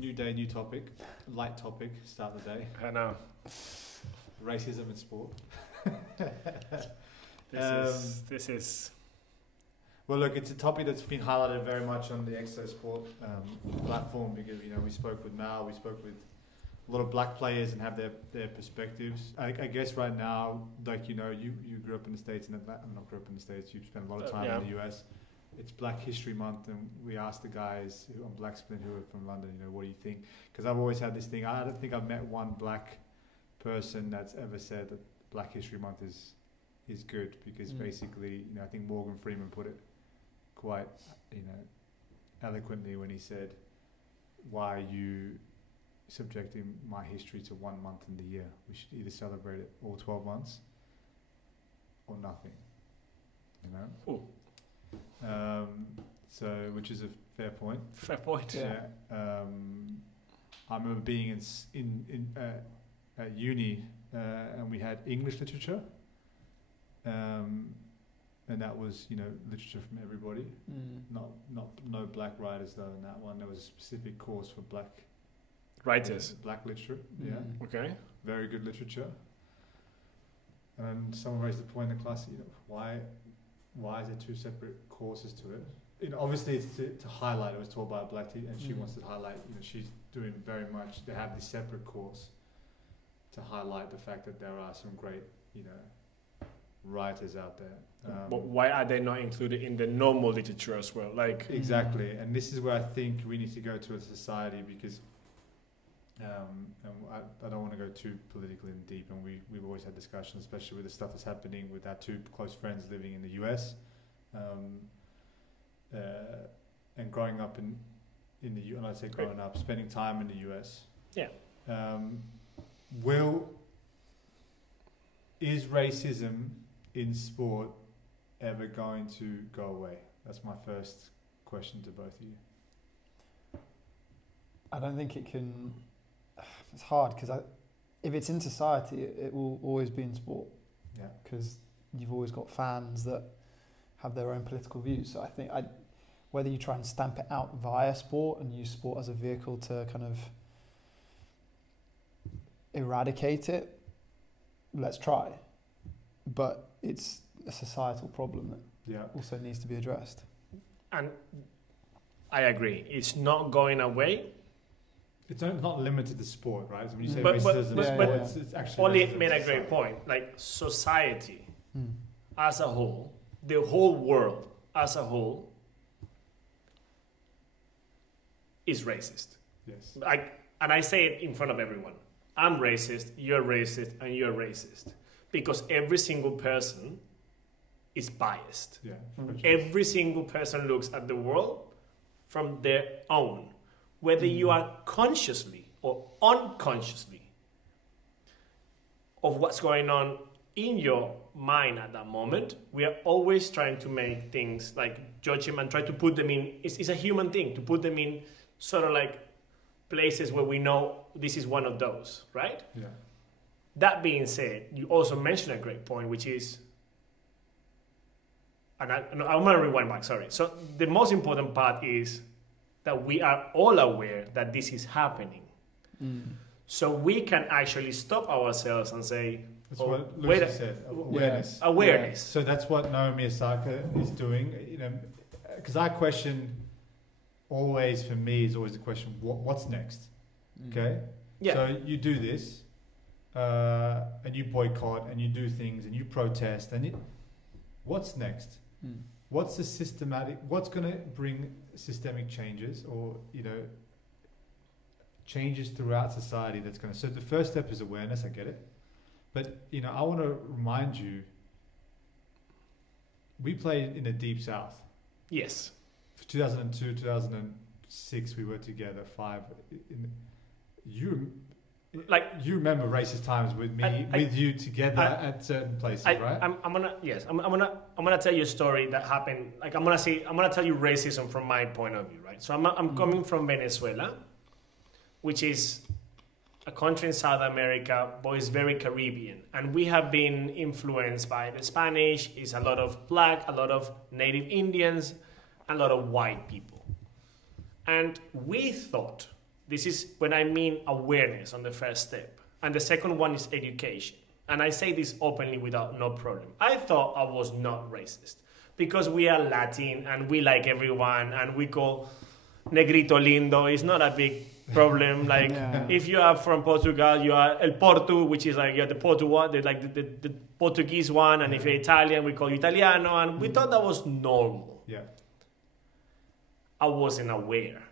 New day, new topic. Light topic. Start the day. I know. Racism in sport. This is. Well, look, it's a topic that's been highlighted very much on the Exo-Sports platform because we spoke with Mal, we spoke with a lot of black players and have their perspectives. I guess right now, like you grew up in the States and not grew up in the States. You've spent a lot of time in the US. It's Black History Month, and we asked the guys on Black Splint who are from London, what do you think? Because I've always had this thing. I don't think I've met one black person that's ever said that Black History Month is good because basically, I think Morgan Freeman put it quite, eloquently when he said, "Why are you subjecting my history to 1 month in the year? We should either celebrate it all 12 months or nothing." Ooh. So, which is a fair point. Fair point. Yeah. I remember being at uni, and we had English literature, and that was literature from everybody. No black writers though in that one. There was a specific course for black writers. Black literature. Yeah. Okay. Very good literature. And someone raised the point in the class. Why is there two separate courses to it? Obviously it's to highlight. It was taught by a black teacher, and she wants to highlight. She's doing very much. They have this separate course to highlight the fact that there are some great, writers out there. But why are they not included in the normal literature as well? Exactly, and this is where I think we need to go to as a society because. And I don't want to go too politically and deep, and we've always had discussions, especially with the stuff that's happening with our two close friends living in the US, and growing up in the and I'd say growing up, spending time in the US. Yeah. Is racism in sport ever going to go away? That's my first question to both of you. I don't think it can. It's hard because if it's in society, it will always be in sport. Yeah. Because you've always got fans that have their own political views. So I think whether you try and stamp it out via sport and use sport as a vehicle to kind of eradicate it, let's try. But it's a societal problem that also needs to be addressed. And I agree. It's not going away. It's not limited to sport, right? So when you say but racism, it's actually... Oli made a great point. Like society as a whole, the whole world as a whole is racist. Yes. And I say it in front of everyone. I'm racist, you're racist, and you're racist. Because every single person is biased. Yeah. Every single person looks at the world from their own. Whether you are consciously or unconsciously of what's going on in your mind at that moment, we are always trying to make things like judge them and try to put them in. It's a human thing to put them in sort of like places where we know this is one of those, right? Yeah. That being said, you also mentioned a great point, which is, and I'm going to rewind back, sorry. So the most important part is that we are all aware that this is happening. So we can actually stop ourselves and say, that's what Lucy said, awareness. Yeah. Awareness. Yeah. So that's what Naomi Osaka is doing, because I question always, for me, is always the question, what's next? Okay? Yeah. So you do this, and you boycott, and you do things, and you protest, and what's next? What's the systematic, what's going to bring systemic changes or, changes throughout society that's going to, so the first step is awareness, I get it. But, I want to remind you, we played in the Deep South. Yes. 2002, 2006, we were together, you remember racist times with me, with you together at certain places, right? I'm gonna tell you a story that happened. Like I'm gonna tell you racism from my point of view, right? So I'm coming from Venezuela, which is a country in South America, but it's very Caribbean, and we have been influenced by the Spanish. It's a lot of black, a lot of native Indians, a lot of white people, and we thought This is when I mean awareness on the first step. And the second one is education. And I say this openly without no problem. I thought I was not racist because we are Latin and we like everyone and we call negrito lindo. It's not a big problem. Like if you are from Portugal, you are el Portu, which is like you're the Portu one, the Portuguese one. And if you're Italian, we call you Italiano. And we thought that was normal. Yeah. I wasn't aware.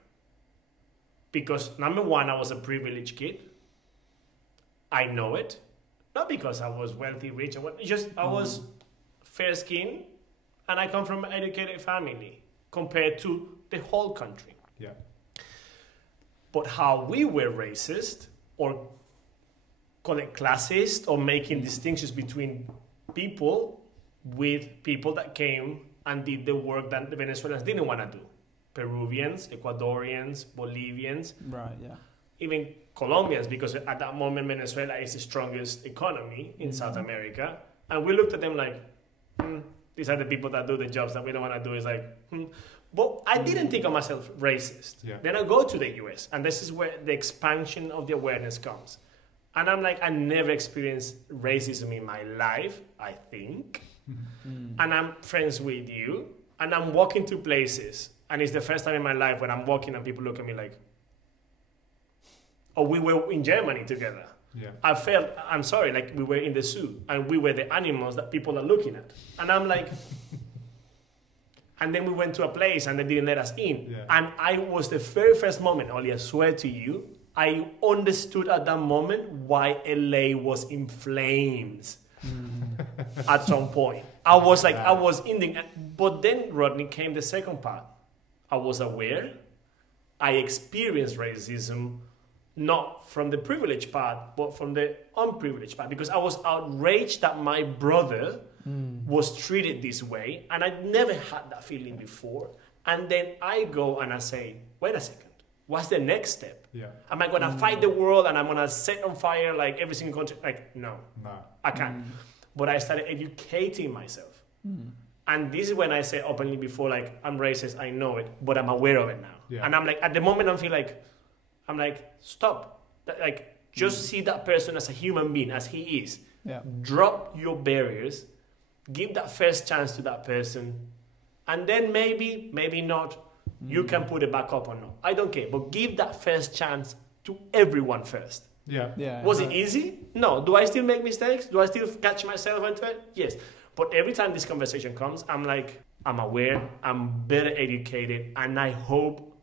Because number one, I was a privileged kid. I know it. Not because I was wealthy, rich, or what. Just I was fair skinned and I come from an educated family compared to the whole country. Yeah. But how we were racist or call it classist or making distinctions between people with people that came and did the work that the Venezuelans didn't want to do. Peruvians, Ecuadorians, Bolivians. Right, yeah. Even Colombians, because at that moment Venezuela is the strongest economy in South America. And we looked at them like, these are the people that do the jobs that we don't want to do. It's like, But I didn't think of myself racist. Yeah. Then I go to the US, and this is where the expansion of the awareness comes. And I'm like, I never experienced racism in my life, I think. And I'm friends with you, and I'm walking to places, and it's the first time in my life when I'm walking and people look at me like, oh, we were in Germany together. Yeah. I felt, I'm sorry, like we were in the zoo, and we were the animals that people are looking at. And I'm like, and then we went to a place and they didn't let us in. Yeah. And I was the very first moment, Oli, I swear to you, I understood at that moment why LA was in flames at some point. I was like, I was in the, but then Rodney came the second part. I was aware. I experienced racism, not from the privileged part, but from the unprivileged part, because I was outraged that my brother was treated this way, and I'd never had that feeling before. And then I go and I say, wait a second, what's the next step? Yeah. Am I gonna fight the world and I'm gonna set on fire like every single country? Like, no, I can't. But I started educating myself. And this is when I say openly before, like, I'm racist, I know it, but I'm aware of it now. Yeah. And I'm like, at the moment, I'm like, stop. Like, just see that person as a human being, as he is. Yeah. Drop your barriers, give that first chance to that person, and then maybe not, you can put it back up or not. I don't care, but give that first chance to everyone first. Yeah. Was it easy? No. Do I still make mistakes? Do I still catch myself into it? Yes. But every time this conversation comes, I'm like, I'm aware, I'm better educated, and I hope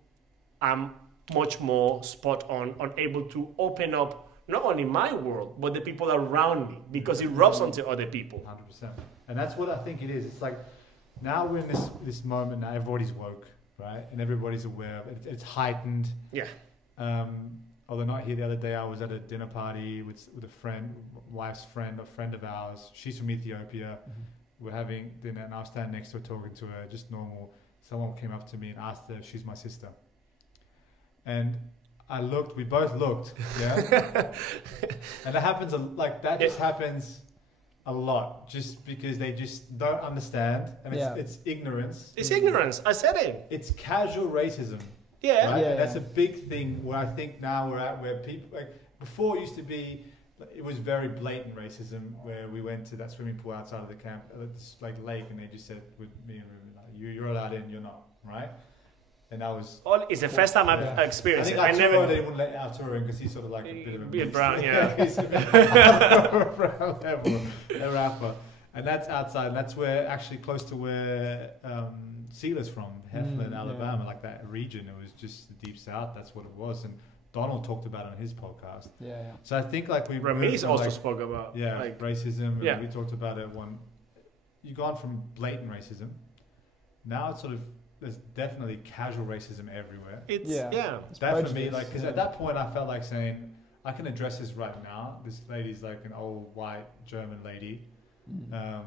I'm much more spot on able to open up not only my world, but the people around me, because it rubs onto other people. 100%. And that's what I think it is. It's like, now we're in this moment, now everybody's woke, right? And everybody's aware of it. It's heightened. Yeah. Although not here the other day, I was at a dinner party with a friend, wife's friend, a friend of ours. She's from Ethiopia. We're having dinner, and I was standing next to her talking to her, just normal. Someone came up to me and asked her if she's my sister. And I looked, we both looked, yeah? And it happens, that just happens a lot, just because they just don't understand. And it's ignorance. It's ignorance, I said it. It's casual racism. Yeah. Right? Yeah. That's a big thing where I think now we're at, where people, like, before it used to be, it was very blatant racism, where we went to that swimming pool outside of the camp, this like lake, and they just said with me and Ruben, like, you're allowed in, you're not, right? And I was. It's the first time I've experienced it. I I never. They wouldn't let Arturo in because he's sort of like a bit of a beast. brown, yeah. He's a bit brown level, a rapper, and that's outside. And that's where actually close to where Sealer's from, Heflin, Alabama, like that region. It was just the deep south. That's what it was, and Donald talked about it on his podcast. Yeah. So I think like we. Ramirez also spoke about like racism. Yeah. And we talked about it. You've gone from blatant racism. Now it's sort of. There's definitely casual racism everywhere. It's That for me, like, because at that point I felt like saying, I can address this right now. This lady's like an old white German lady, but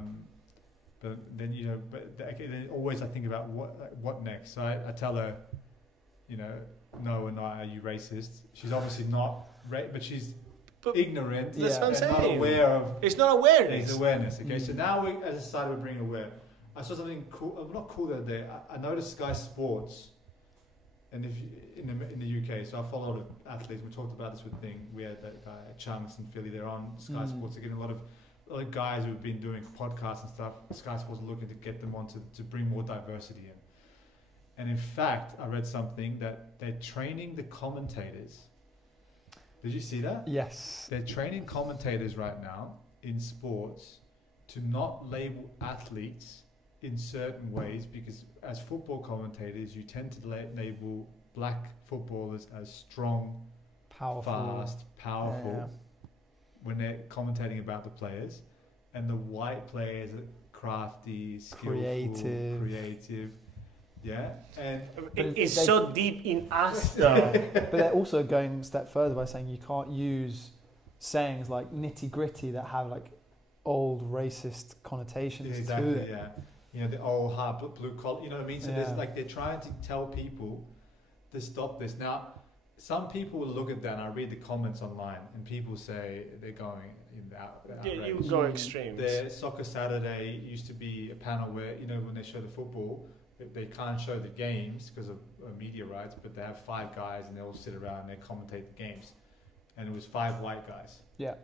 then then always I think about what next. So I tell her, no, we're not. Are you racist? She's obviously not, but she's ignorant. That's what I'm saying. Not aware of. It's not awareness. It's awareness. Okay, so now we, as a society, we're bringing awareness. I saw something cool, not cool the other day. I noticed Exo-Sports and if you, in the UK, so I follow a lot of athletes. We talked about this with Thing. We had that guy Chunks in Philly. They're on Sky Sports. They're getting a lot of guys who've been doing podcasts and stuff. Sky Sports are looking to get them on to bring more diversity in. And in fact, I read something that they're training the commentators. Did you see that? Yes. They're training commentators right now in sports to not label athletes in certain ways, because as football commentators, you tend to label black footballers as strong, Powerful. fast, powerful when they're commentating about the players, and the white players are crafty, skillful, creative. Yeah, and it's so deep in us, though. But they're also going a step further by saying you can't use sayings like nitty gritty that have like old racist connotations to it. Yeah, you know, the old hard blue collar. You know what I mean? So there's like they're trying to tell people to stop this. Now, some people will look at that, and I read the comments online, and people say they're going in outrage. Yeah, you go extremes. The Soccer Saturday used to be a panel where, you know, when they show the football, they can't show the games because of media rights, but they have 5 guys and they all sit around and they commentate the games. And it was 5 white guys. Yeah.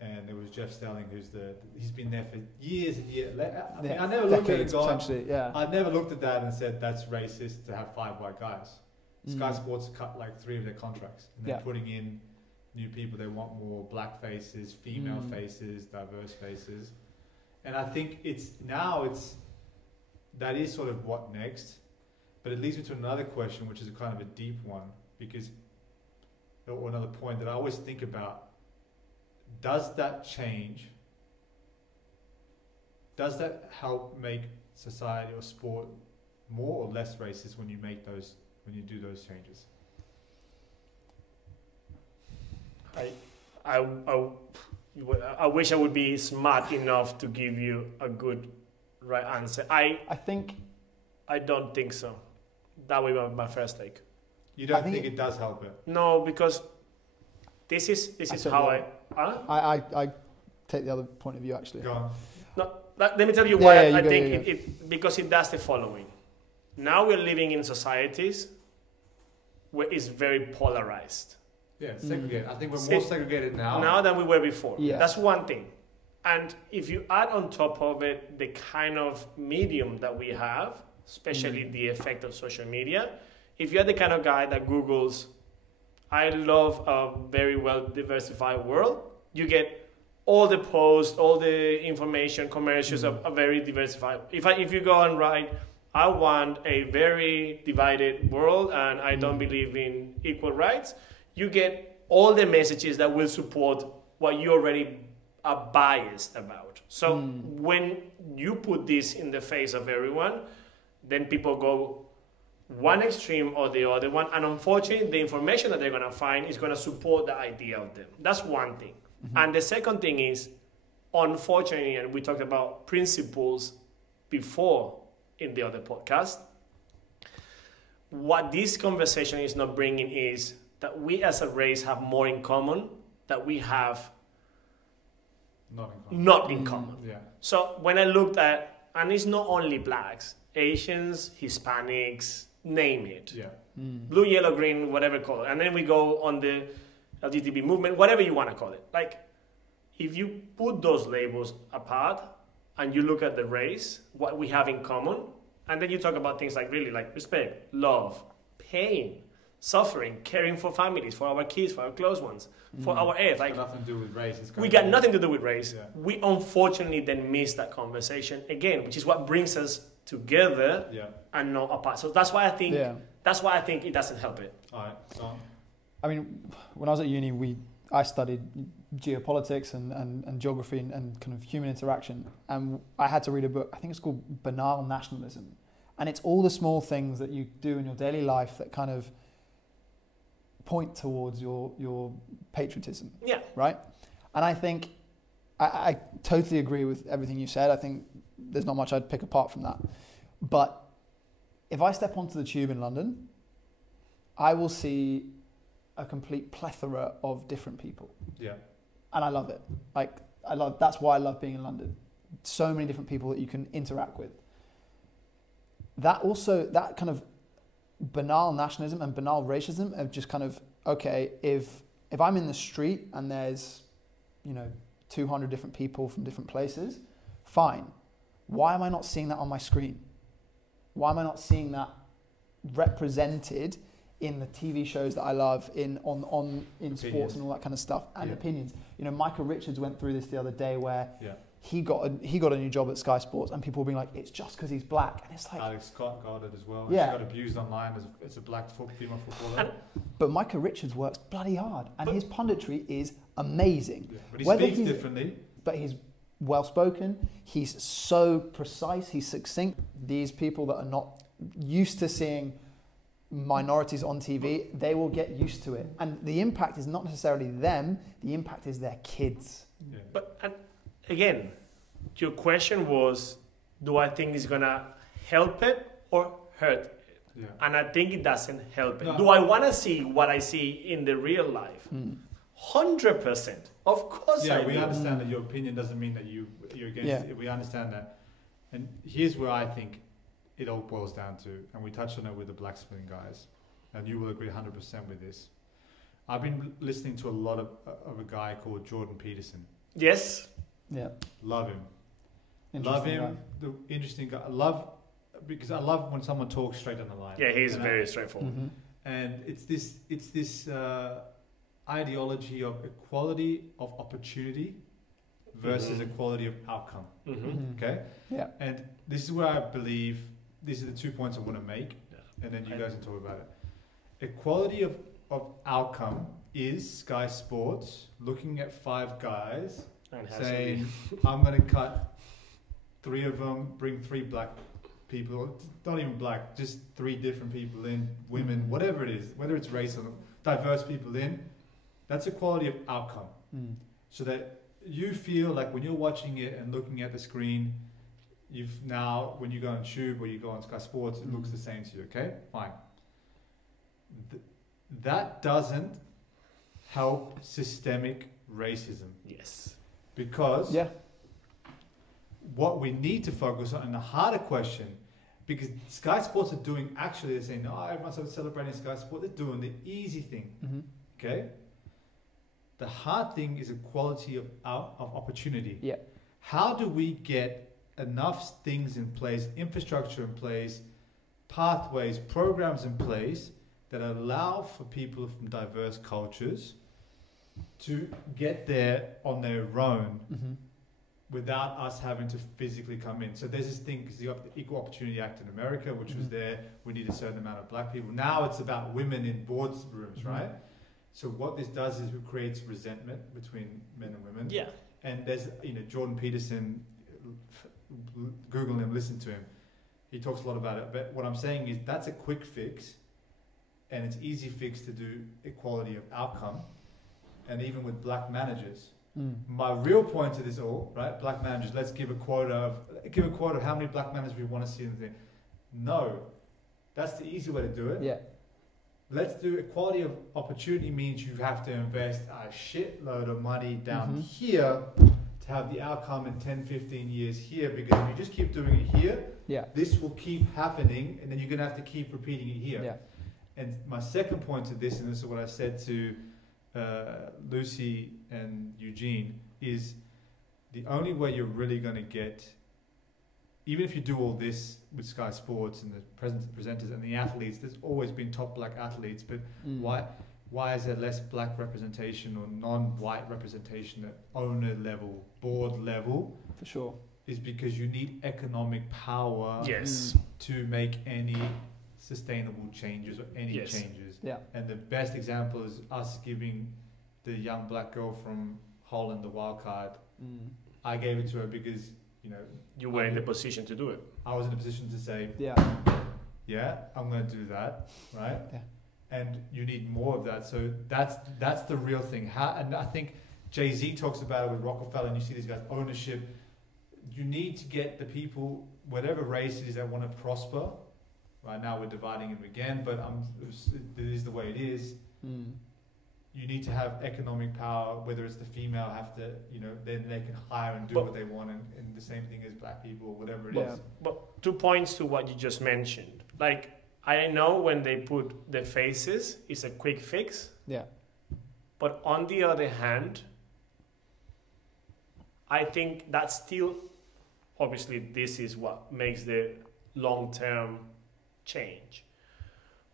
And there was Jeff Stelling, he's been there for years and years. I mean, I never looked at it and I never looked at that and said that's racist to have 5 white guys. Sky Sports cut like 3 of their contracts, and they're putting in new people. They want more black faces, female faces, diverse faces. And I think that is sort of what next, but it leads me to another question, which is a kind of a deep one, or another point that I always think about. Does that change? Does that help make society or sport more or less racist when you do those changes? I wish I would be smart enough to give you a good right answer. I don't think so. That would be my first take. You don't think it does help it? No, because this is how I take the other point of view actually. Go on. No, let me tell you why I think it because it does the following. Now we're living in societies where it's very polarized. Yeah, segregated. I think we're more segregated now than we were before. Yes. That's one thing. And if you add on top of it the kind of medium that we have, especially the effect of social media, if you're the kind of guy that Googles, I love a very well diversified world, you get all the posts, all the information, commercials are very diversified. If you go and write, I want a very divided world and I don't believe in equal rights, you get all the messages that will support what you already are biased about. So when you put this in the face of everyone, then people go one extreme or the other one, and unfortunately the information that they're going to find is going to support the idea of them. That's one thing. And the second thing is, unfortunately, and we talked about principles before in the other podcast, what this conversation is not bringing is that we as a race have more in common that we have not in common. Yeah. So when I looked at, and it's not only blacks, Asians, Hispanics, name it. Yeah. Blue, yellow, green, whatever color. And then we go on the LGBT movement, whatever you want to call it. Like, if you put those labels apart and you look at the race, what we have in common, and then you talk about things like really like respect, love, pain, suffering, caring for families, for our kids, for our close ones, for our earth. Like, nothing to do with race. We got nothing to do with race. Yeah. We unfortunately then miss that conversation again, which is what brings us together and not apart. So that's why I think it doesn't help it. All right. So, I mean, when I was at uni, I studied geopolitics and geography and kind of human interaction, and I had to read a book. I think it's called Banal Nationalism, and it's all the small things that you do in your daily life that kind of point towards your patriotism. Yeah. Right? And I think I totally agree with everything you said. I think there's not much I'd pick apart from that. But if I step onto the tube in London, I will see a complete plethora of different people. Yeah. And I love it. That's why I love being in London. So many different people that you can interact with. That kind of banal nationalism and banal racism of just kind of, okay, if I'm in the street and there's, 200 different people from different places, fine. Why am I not seeing that on my screen? Why am I not seeing that represented in the TV shows that I love, in sports and all that kind of stuff, and opinions? Michael Richards went through this the other day where he got a new job at Sky Sports, and people were being like, it's just because he's black, and it's like Alex Scott got it as well. Yeah. She got abused online as a black female footballer. But Michael Richards works bloody hard, and his punditry is amazing. Yeah, but he speaks differently. But he's well spoken. He's so precise. He's succinct. These people that are not used to seeing minorities on TV, they will get used to it, and the impact is not necessarily them. The impact is their kids. Yeah. But again, your question was, do I think it's gonna help it or hurt it? Yeah. And I think it doesn't help it. No. Do I want to see what I see in the real life? 100%. Of course I do. We understand that your opinion doesn't mean that you're against it. We understand that. And here's where I think it all boils down to, and we touched on it with the blacksmithing guys, and you will agree 100% with this. I've been listening to a lot of a guy called Jordan Peterson. Yes. Yeah. Love him. Interesting guy. The interesting guy. Because I love when someone talks straight on the line. Yeah, he's very straightforward. Mm-hmm. And it's this ideology of equality of opportunity versus equality of outcome. Okay? Yeah. And this is where I believe, these are the 2 points I want to make, and then you guys can talk about it. Equality of outcome is Sky Sports looking at 5 guys And saying, I'm going to cut 3 of them, bring 3 black people, not even black, just 3 different people in, women, whatever it is, whether it's race or diverse people in. That's equality of outcome. So that you feel like when you're watching it and looking at the screen, you've now, when you go on Tube or you go on Sky Sports, it looks the same to you, okay? Fine. That doesn't help systemic racism. Yes. Because what we need to focus on, and the harder question, because Sky Sports are doing, actually they're saying, oh, everyone's celebrating Sky Sports, they're doing the easy thing, okay? The hard thing is equality of opportunity. Yeah. How do we get enough things in place, infrastructure in place, pathways, programs in place that allow for people from diverse cultures to get there on their own without us having to physically come in? So there's this thing, because you have the Equal Opportunity Act in America, which was there, we need a certain amount of black people. Now it's about women in boardrooms, right? So what this does is it creates resentment between men and women. Yeah. And there's, Jordan Peterson, Google him, listen to him. He talks a lot about it. But what I'm saying is that's a quick fix, and it's easy fix to do equality of outcome. And even with black managers. My real point to this all, right? Black managers, let's give a quota of how many black managers we want to see in the thing. No. That's the easy way to do it. Yeah. Let's do equality of opportunity means you have to invest a shitload of money down here to have the outcome in 10, 15 years here, because if you just keep doing it here, this will keep happening, and then you're going to have to keep repeating it here. Yeah. And my second point to this, and this is what I said to Lucy and Eugene, is the only way you're really going to get, even if you do all this with Sky Sports and the presenters and the athletes, there's always been top black athletes, but why is there less black representation or non-white representation at owner level, board level? For sure. Is because you need economic power to make any sustainable changes or any changes. Yeah. And the best example is us giving the young black girl from Holland the wild card. I gave it to her because, you were in the position to do it. I was in a position to say, I'm going to do that, right? Yeah. And you need more of that. So that's the real thing. And I think Jay-Z talks about it with Rockefeller, and you see these guys, ownership. You need to get the people, whatever race it is, that want to prosper. Right now we're dividing them again, but it is the way it is. You need to have economic power, whether it's the female have to, then they can hire and do what they want, and the same thing as black people or whatever it is. But 2 points to what you just mentioned. Like, I know when they put the faces, it's a quick fix. Yeah. But on the other hand, I think that still, obviously, this is what makes the long-term change.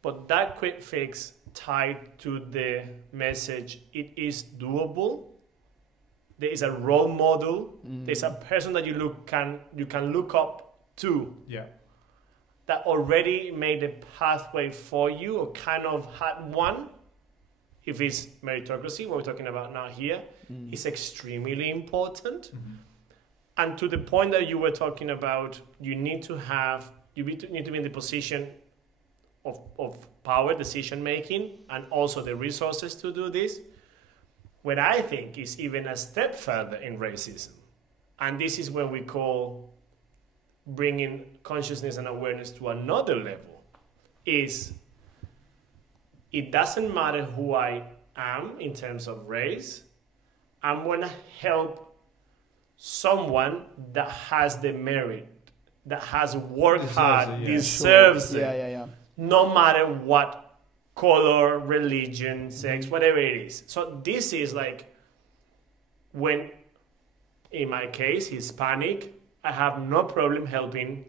But that quick fix tied to the message, it is doable. There is a role model. There's a person that you can look up to. Yeah. That already made a pathway for you, or kind of had one. If it's meritocracy, what we're talking about now here, is extremely important. And to the point that you were talking about, you need to be in the position of power, decision making, and also the resources to do this. What I think is even a step further in racism, and this is when we call bringing consciousness and awareness to another level, is it doesn't matter who I am in terms of race. I'm going to help someone that has the merit, that has worked hard, deserves it. Yeah. No matter what color, religion, sex, whatever it is. So this is like when, in my case, Hispanic, I have no problem helping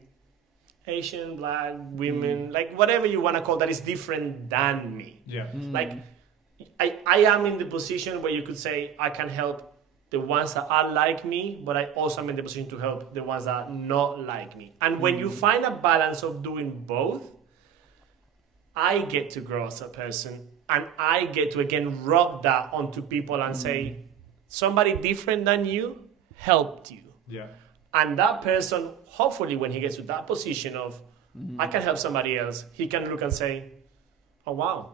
Asian, Black, women, like whatever you want to call that is different than me. Yeah. Like I am in the position where you could say I can help the ones that are like me, but I also am in the position to help the ones that are not like me. And when you find a balance of doing both, I get to grow as a person, and I get to again rub that onto people and say, somebody different than you helped you. Yeah. And that person, hopefully when he gets to that position of, I can help somebody else, he can look and say, oh wow,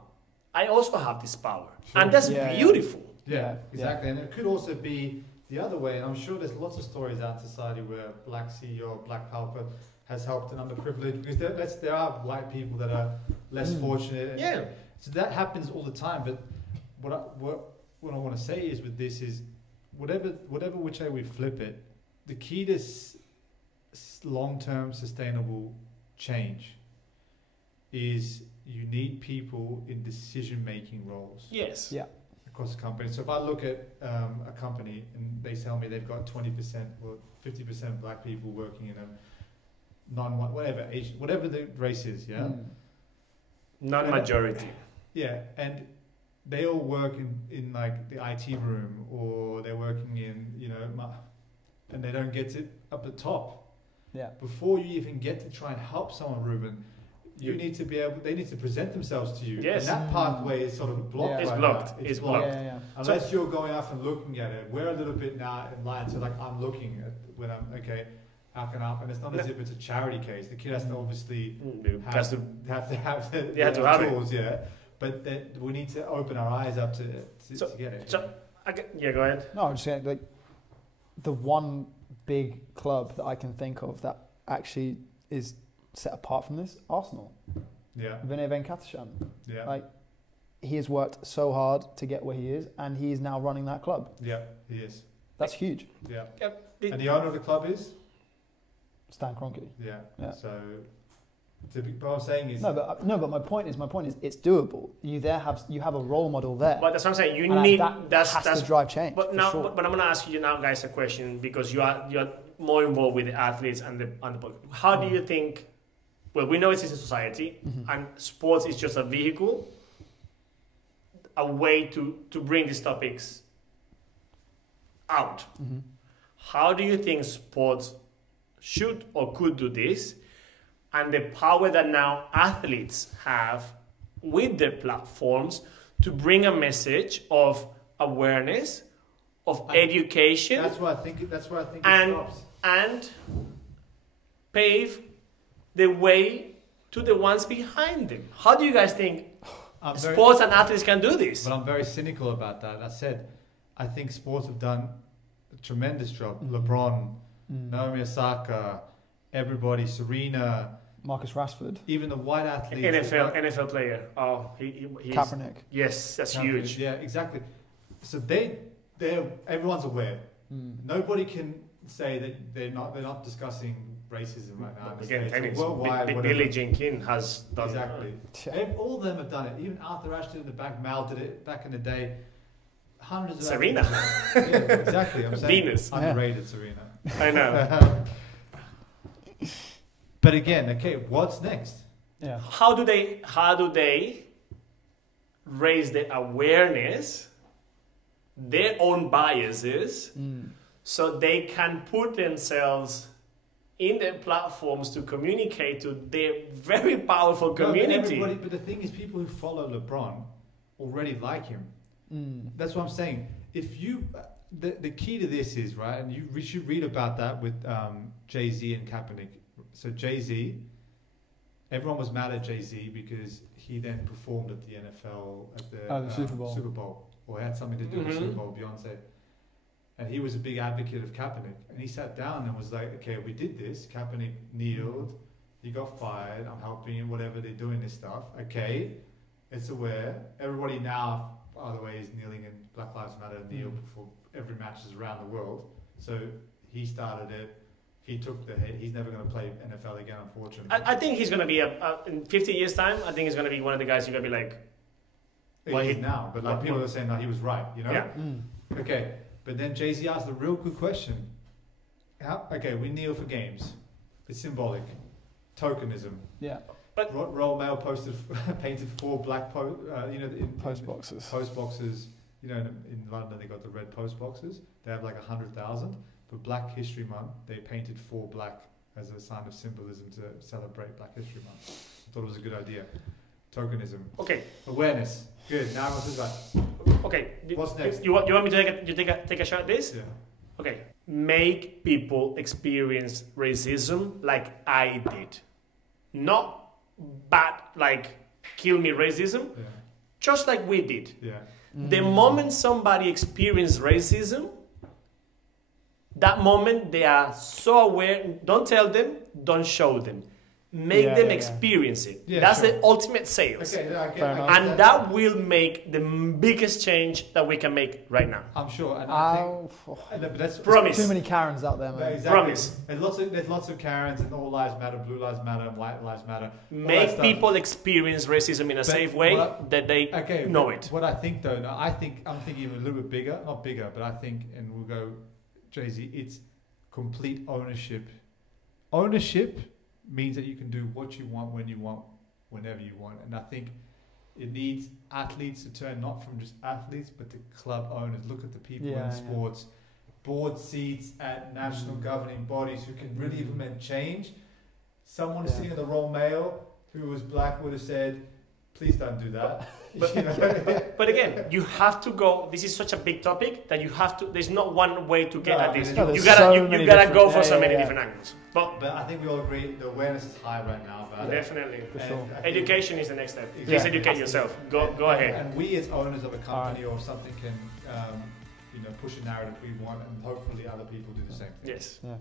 I also have this power. Sure. And that's beautiful. Yeah, exactly. And it could also be the other way, and I'm sure there's lots of stories out in society where Black CEO, Black Power has helped an underprivileged, because there are white people that are less fortunate. Yeah. So that happens all the time. But what I want to say is with this is, whatever which way we flip it, the key to long-term sustainable change is you need people in decision-making roles. Yes. Yeah. Across the company. So if I look at a company and they tell me they've got 20% or 50% Black people working in a whatever Asian, whatever the race is, Non-majority. Yeah, and they all work in like the IT room, or they're working in, and they don't get it up the top. Yeah. Before you even get to try and help someone, Ruben, they need to present themselves to you. Yes. And that pathway is sort of blocked. It's right blocked. now. It's blocked. Yeah. Unless you're going off and looking at it. We're a little bit now in line. So like I'm looking at when I'm, okay, how can I help? And it's not as if it's a charity case. The kid has to obviously have the tools, yeah. But we need to open our eyes up to get it. Go ahead. No, I'm just saying, like, the one big club that I can think of that actually is set apart from this, Arsenal. Yeah. Vinay Venkatesham. Yeah. Like, he has worked so hard to get where he is, and he is now running that club. Yeah, he is. That's huge. Yeah. And the owner of the club is? Stan Kroenke. Yeah. So, what I'm saying is... No, but my point is, it's doable. You have a role model there. But that's what I'm saying. You need that's to drive change. But now, but I'm going to ask you now, guys, a question, because you're more involved with the athletes and the how do you think? Well, we know it's in society, and sports is just a vehicle, a way to bring these topics out. How do you think sports should or could do this, and the power that now athletes have with their platforms to bring a message of awareness, of education? That's where I think it stops. And pave the way to the ones behind them. How do you guys think sports and athletes can do this? But I'm very cynical about that. I think sports have done a tremendous job. LeBron, Naomi Osaka, everybody, Serena, Marcus Rashford, even the white athletes. NFL player. Oh, he's Kaepernick. Yes, that's huge. Yeah, exactly. So everyone's aware. Nobody can say that they're not discussing racism right now. Again, tennis. Worldwide, Billie Jean King has done exactly. All of them have done it. Even Arthur Ashe in the back, Mal did it back in the day. Hundreds of Serena. Yeah, exactly. I'm saying Venus. Underrated Serena. I know. But again, okay, what's next? Yeah. How do they raise the awareness, their own biases, so they can put themselves in their platforms to communicate to their very powerful community? But the thing is, people who follow LeBron already like him. That's what I'm saying. If you, the key to this is, right, and we should read about that with Jay-Z and Kaepernick. So Jay-Z, everyone was mad at Jay-Z because he then performed at the NFL at the Super Bowl, or had something to do with Super Bowl, Beyonce. And he was a big advocate of Kaepernick. And he sat down and was like, okay, we did this. Kaepernick kneeled. He got fired. I'm helping him, whatever, they're doing this stuff. Okay, it's aware. Everybody now, by the way, is kneeling, and Black Lives Matter kneel before every matches around the world. So he started it. He took the hit. He's never going to play NFL again, unfortunately. I think he's going to be, in 50 years' time, I think he's going to be one of the guys you're going to be like... He is now, but like people are saying that he was right, you know? Yeah. Okay, but then Jay-Z asked a real good question. Okay, we kneel for games. It's symbolic. Tokenism. Yeah. But Royal Mail painted 4 black post boxes. Post boxes. You know, in London they got the red post boxes. They have like 100,000. For Black History Month, they painted 4 black as a sign of symbolism to celebrate Black History Month. I thought it was a good idea. Tokenism. Okay. Awareness. Good. Now what's this about? Okay. What's next? You want me to take a shot at this? Yeah. Okay. Make people experience racism like I did. Not bad, like kill me racism. Yeah. Just like we did. Yeah. The moment somebody experiences racism, that moment they are so aware. Don't tell them, don't show them. Make them experience it. Yeah, That's sure. the ultimate sales. Okay, and that will make the biggest change that we can make right now. I'm sure. And I think, that's promise. Too many Karens out there, man. Exactly. Promise. There's lots of Karens, and all lives matter, blue lives matter, and white lives matter. Make people experience racism in a safe way that they know it. What I think though, I'm thinking even a little bit bigger, not bigger, but I think, and we'll go, Jay-Z, it's complete ownership. Ownership means that you can do what you want, when you want, whenever you want. And I think it needs athletes to turn not from just athletes, but to club owners. Look at the people in sports, board seats at national governing bodies who can really implement change. Someone sitting in the Royal Mail who was black would have said, please don't do that. But again, you have to go. This is such a big topic that you have to. There's not one way to get at this. You gotta go for so many different angles. But I think we all agree the awareness is high right now about definitely, for sure. Education is the next step. Please educate yourself. Go ahead. And we as owners of a company or something can, push a narrative we want, and hopefully other people do the same thing. Yes. Yeah.